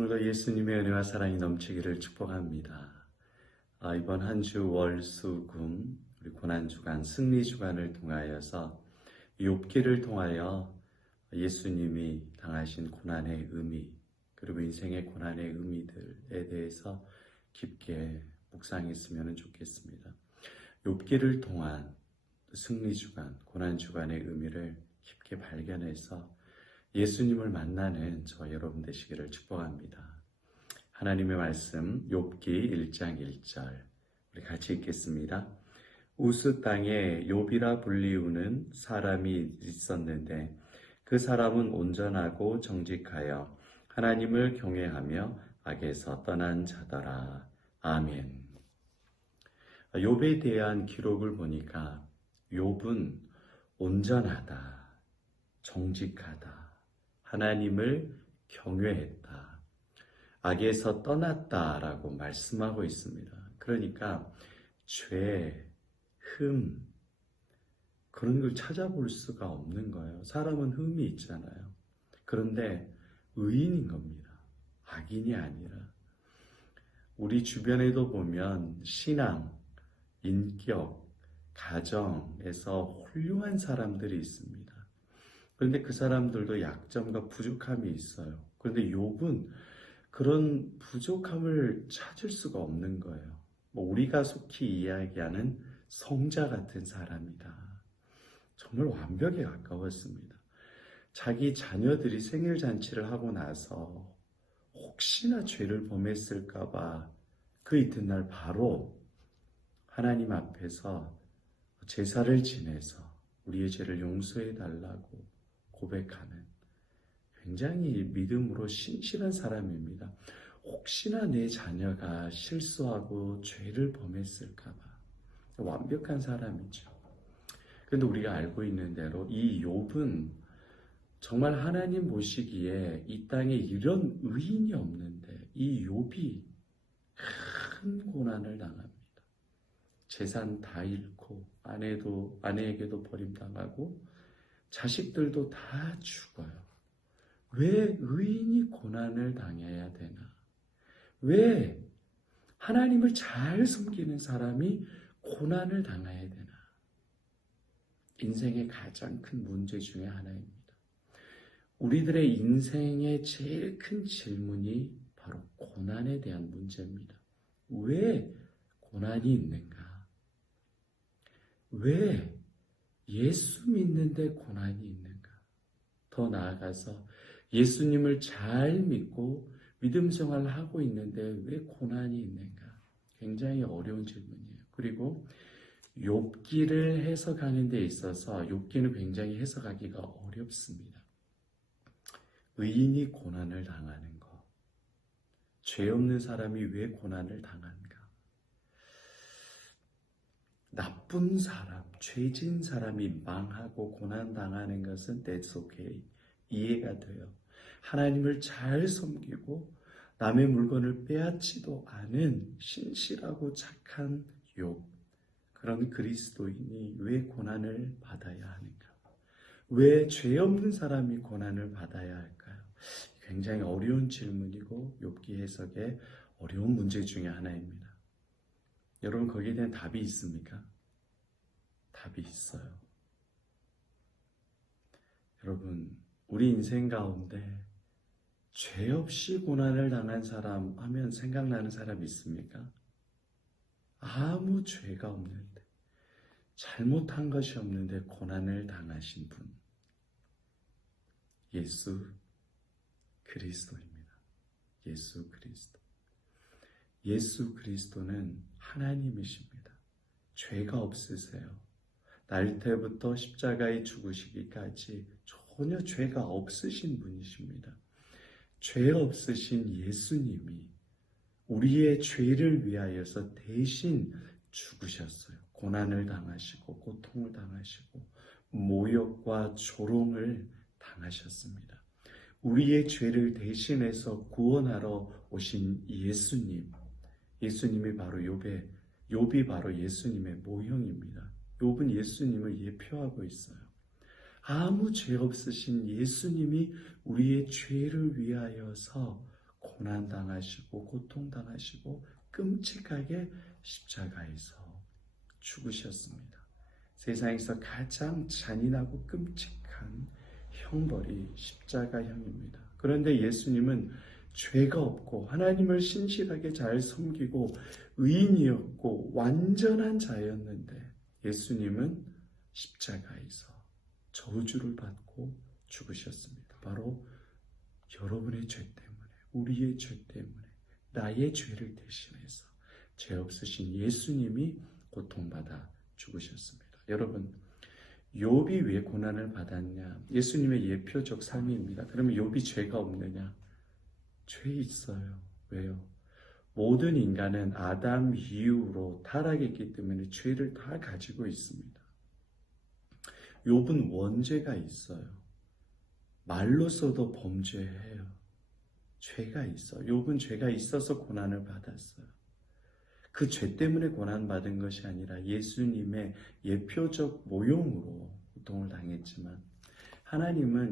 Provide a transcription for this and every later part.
오늘도 예수님의 은혜와 사랑이 넘치기를 축복합니다. 이번 한 주 월수금 우리 고난주간 승리주간을 통하여서 욥기를 통하여 예수님이 당하신 고난의 의미 그리고 인생의 고난의 의미들에 대해서 깊게 묵상했으면 좋겠습니다. 욥기를 통한 승리주간, 고난주간의 의미를 깊게 발견해서 예수님을 만나는 저와 여러분 되시기를 축복합니다. 하나님의 말씀 욥기 1장 1절 우리 같이 읽겠습니다. 우스 땅에 욥이라 불리우는 사람이 있었는데 그 사람은 온전하고 정직하여 하나님을 경외하며 악에서 떠난 자더라. 아멘. 욥에 대한 기록을 보니까 욥은 온전하다, 정직하다, 하나님을 경외했다, 악에서 떠났다라고 말씀하고 있습니다. 그러니까 죄, 흠 그런 걸 찾아볼 수가 없는 거예요. 사람은 흠이 있잖아요. 그런데 의인인 겁니다. 악인이 아니라. 우리 주변에도 보면 신앙, 인격, 가정에서 훌륭한 사람들이 있습니다. 그런데 그 사람들도 약점과 부족함이 있어요. 그런데 욥은 그런 부족함을 찾을 수가 없는 거예요. 우리가 속히 이야기하는 성자 같은 사람이다. 정말 완벽에 가까웠습니다. 자기 자녀들이 생일 잔치를 하고 나서 혹시나 죄를 범했을까봐 그 이튿날 바로 하나님 앞에서 제사를 지내서 우리의 죄를 용서해 달라고 고백하는 굉장히 믿음으로 신실한 사람입니다. 혹시나 내 자녀가 실수하고 죄를 범했을까봐 완벽한 사람이죠. 그런데 우리가 알고 있는 대로 이 욥은 정말 하나님 보시기에 이 땅에 이런 의인이 없는데 이 욥이 큰 고난을 당합니다. 재산 다 잃고 아내에게도 버림당하고 자식들도 다 죽어요. 왜 의인이 고난을 당해야 되나? 왜 하나님을 잘 섬기는 사람이 고난을 당해야 되나? 인생의 가장 큰 문제 중에 하나입니다. 우리들의 인생의 제일 큰 질문이 바로 고난에 대한 문제입니다. 왜 고난이 있는가? 왜 예수 믿는데 고난이 있는가? 더 나아가서 예수님을 잘 믿고 믿음 생활을 하고 있는데 왜 고난이 있는가? 굉장히 어려운 질문이에요. 그리고 욥기를 해석하는 데 있어서 욥기는 굉장히 해석하기가 어렵습니다. 의인이 고난을 당하는 것, 죄 없는 사람이 왜 고난을 당한가? 나쁜 사람, 죄진 사람이 망하고 고난당하는 것은 that's okay. 이해가 돼요. 하나님을 잘 섬기고 남의 물건을 빼앗지도 않은 신실하고 착한 욥. 그런 그리스도인이 왜 고난을 받아야 하는가? 왜 죄 없는 사람이 고난을 받아야 할까요? 굉장히 어려운 질문이고 욥기 해석의 어려운 문제 중에 하나입니다. 여러분 거기에 대한 답이 있습니까? 답이 있어요. 여러분 우리 인생 가운데 죄 없이 고난을 당한 사람 하면 생각나는 사람 있습니까? 아무 죄가 없는데 잘못한 것이 없는데 고난을 당하신 분 예수 그리스도입니다. 예수 그리스도. 예수 그리스도는 하나님이십니다. 죄가 없으세요. 날 때부터 십자가에 죽으시기까지 전혀 죄가 없으신 분이십니다. 죄 없으신 예수님이 우리의 죄를 위하여서 대신 죽으셨어요. 고난을 당하시고 고통을 당하시고 모욕과 조롱을 당하셨습니다. 우리의 죄를 대신해서 구원하러 오신 예수님, 예수님이 바로 욥이 바로 예수님의 모형입니다. 욥은 예수님을 예표하고 있어요. 아무 죄 없으신 예수님이 우리의 죄를 위하여서 고난당하시고 고통당하시고 끔찍하게 십자가에서 죽으셨습니다. 세상에서 가장 잔인하고 끔찍한 형벌이 십자가형입니다. 그런데 예수님은 죄가 없고 하나님을 신실하게 잘 섬기고 의인이었고 완전한 자였는데 예수님은 십자가에서 저주를 받고 죽으셨습니다. 바로 여러분의 죄 때문에, 우리의 죄 때문에, 나의 죄를 대신해서 죄 없으신 예수님이 고통받아 죽으셨습니다. 여러분, 욥이 왜 고난을 받았냐? 예수님의 예표적 삶입니다. 그러면 욥이 죄가 없느냐? 죄 있어요. 왜요? 모든 인간은 아담 이후로 타락했기 때문에 죄를 다 가지고 있습니다. 욥은 원죄가 있어요. 말로써도 범죄해요. 죄가 있어. 욥은 죄가 있어서 고난을 받았어요. 그 죄 때문에 고난받은 것이 아니라 예수님의 예표적 모형으로 고통을 당했지만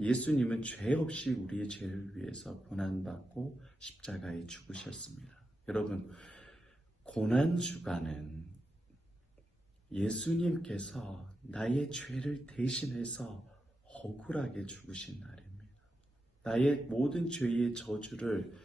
예수님은 죄 없이 우리의 죄를 위해서 고난받고 십자가에 죽으셨습니다. 여러분, 고난주간은 예수님께서 나의 죄를 대신해서 억울하게 죽으신 날입니다. 나의 모든 죄의 저주를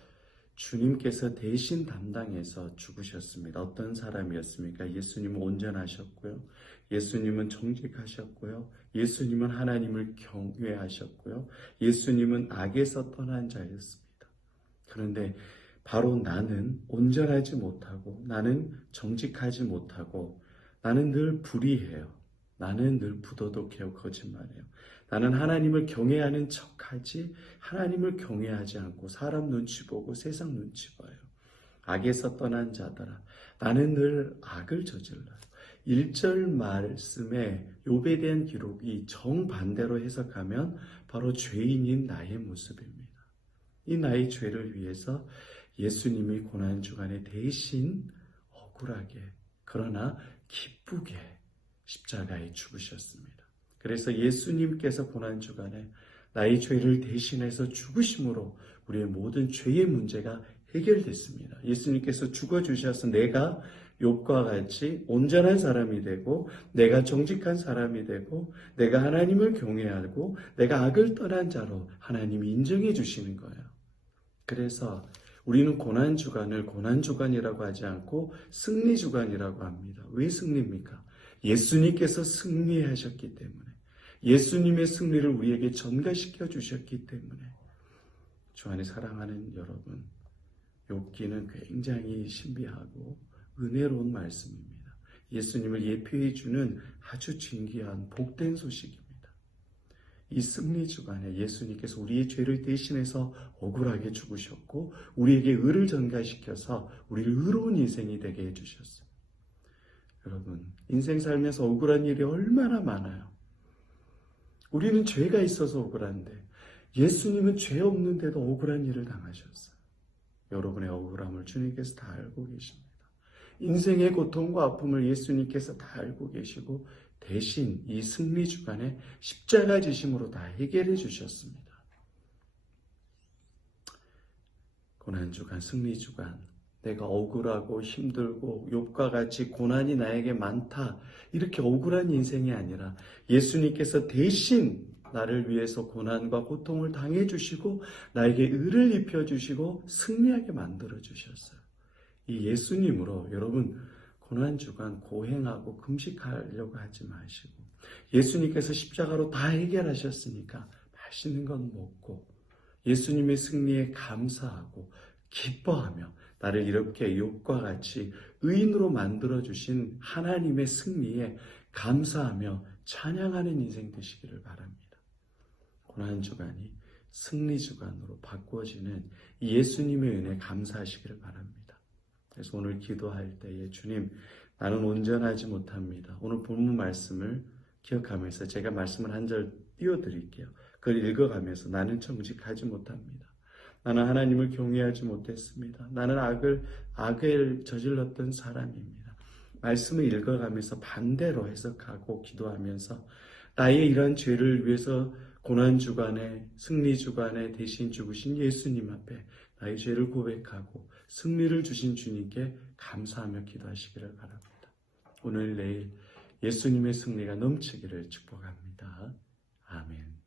주님께서 대신 담당해서 죽으셨습니다. 어떤 사람이었습니까? 예수님은 온전하셨고요. 예수님은 정직하셨고요. 예수님은 하나님을 경외하셨고요. 예수님은 악에서 떠난 자였습니다. 그런데 바로 나는 온전하지 못하고 나는 정직하지 못하고 나는 늘 불의해요. 나는 늘 부도덕해요. 거짓말해요. 나는 하나님을 경외하는 척하지 하나님을 경외하지 않고 사람 눈치 보고 세상 눈치 봐요. 악에서 떠난 자들아, 나는 늘 악을 저질러요. 1절 말씀에 욥에 대한 기록이 정반대로 해석하면 바로 죄인인 나의 모습입니다. 이 나의 죄를 위해서 예수님이 고난주간에 대신 억울하게 그러나 기쁘게 십자가에 죽으셨습니다. 그래서 예수님께서 고난주간에 나의 죄를 대신해서 죽으심으로 우리의 모든 죄의 문제가 해결됐습니다. 예수님께서 죽어주셔서 내가 욥과 같이 온전한 사람이 되고 내가 정직한 사람이 되고 내가 하나님을 경외하고 내가 악을 떠난 자로 하나님이 인정해 주시는 거예요. 그래서 우리는 고난주간을 고난주간이라고 하지 않고 승리주간이라고 합니다. 왜 승리입니까? 예수님께서 승리하셨기 때문에, 예수님의 승리를 우리에게 전가시켜 주셨기 때문에. 주 안에 사랑하는 여러분, 욥기는 굉장히 신비하고 은혜로운 말씀입니다. 예수님을 예표해 주는 아주 진귀한 복된 소식입니다. 이 승리주간에 예수님께서 우리의 죄를 대신해서 억울하게 죽으셨고 우리에게 의를 전가시켜서 우리를 의로운 인생이 되게 해주셨어요. 여러분, 인생 살면서 억울한 일이 얼마나 많아요. 우리는 죄가 있어서 억울한데 예수님은 죄 없는데도 억울한 일을 당하셨어요. 여러분의 억울함을 주님께서 다 알고 계십니다. 인생의 고통과 아픔을 예수님께서 다 알고 계시고 대신 이 승리주간에 십자가 지심으로 다 해결해 주셨습니다. 고난주간, 승리주간, 내가 억울하고 힘들고 욥과 같이 고난이 나에게 많다 이렇게 억울한 인생이 아니라 예수님께서 대신 나를 위해서 고난과 고통을 당해 주시고 나에게 의를 입혀 주시고 승리하게 만들어 주셨어요. 이 예수님으로 여러분 고난주간 고행하고 금식하려고 하지 마시고 예수님께서 십자가로 다 해결하셨으니까 맛있는 건 먹고 예수님의 승리에 감사하고 기뻐하며 나를 이렇게 욥과 같이 의인으로 만들어주신 하나님의 승리에 감사하며 찬양하는 인생 되시기를 바랍니다. 고난주간이 승리주간으로 바꾸어지는 예수님의 은혜 감사하시기를 바랍니다. 그래서 오늘 기도할 때에 주님, 나는 온전하지 못합니다. 오늘 본문 말씀을 기억하면서 제가 말씀을 한 절 띄워드릴게요. 그걸 읽어가면서 나는 정직하지 못합니다. 나는 하나님을 경외하지 못했습니다. 나는 악을 저질렀던 사람입니다. 말씀을 읽어가면서 반대로 해석하고 기도하면서 나의 이러한 죄를 위해서 고난주간에 승리주간에 대신 죽으신 예수님 앞에 나의 죄를 고백하고 승리를 주신 주님께 감사하며 기도하시기를 바랍니다. 오늘 내일 예수님의 승리가 넘치기를 축복합니다. 아멘.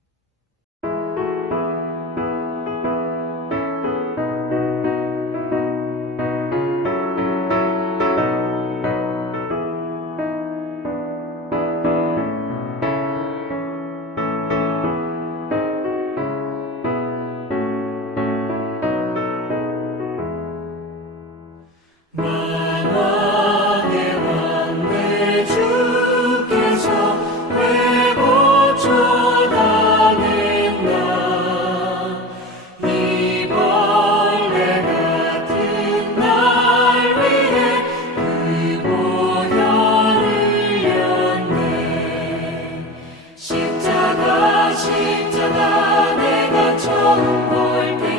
만왕의 왕 내 주께서 왜 고쳐다닌나 이 벌레 같은 날 위해 그 보혈을 흘렸네. 십자가 내가 처음 볼 때